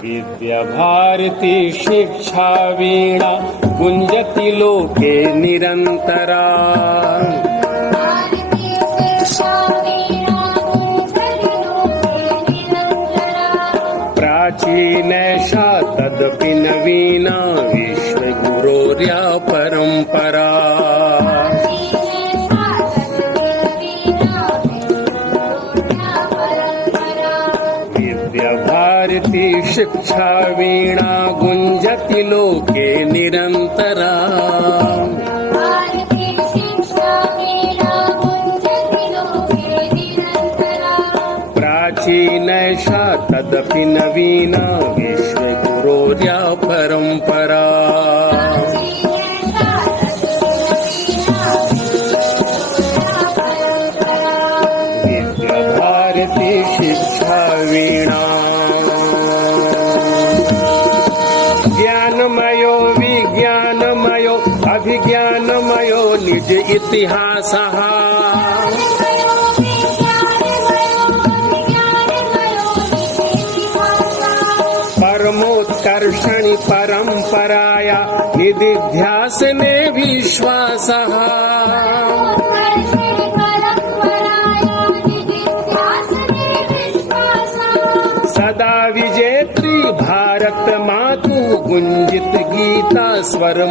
विद्याभारती शिक्षा वीणा गुंजति लोके निरंतरा। प्राचीनैषा तदपि नवीना विश्वगुरोर्या परंपरा। विद्याभारती शिक्षा वीणा गुंजति लोके निरंतरा। प्राचीनैषा तदपि नवीना विश्वगुरोर्या परंपरा। विद्याभारती शिक्षा वीणा ज्ञानमयो विज्ञानमयो अभिज्ञानमयो निज इतिहासः। परमोत्कर्षणि परंपराया निदिध्यासने विश्वासः। सदा विजेत्री भारत मातु गुंजित गीता स्वर।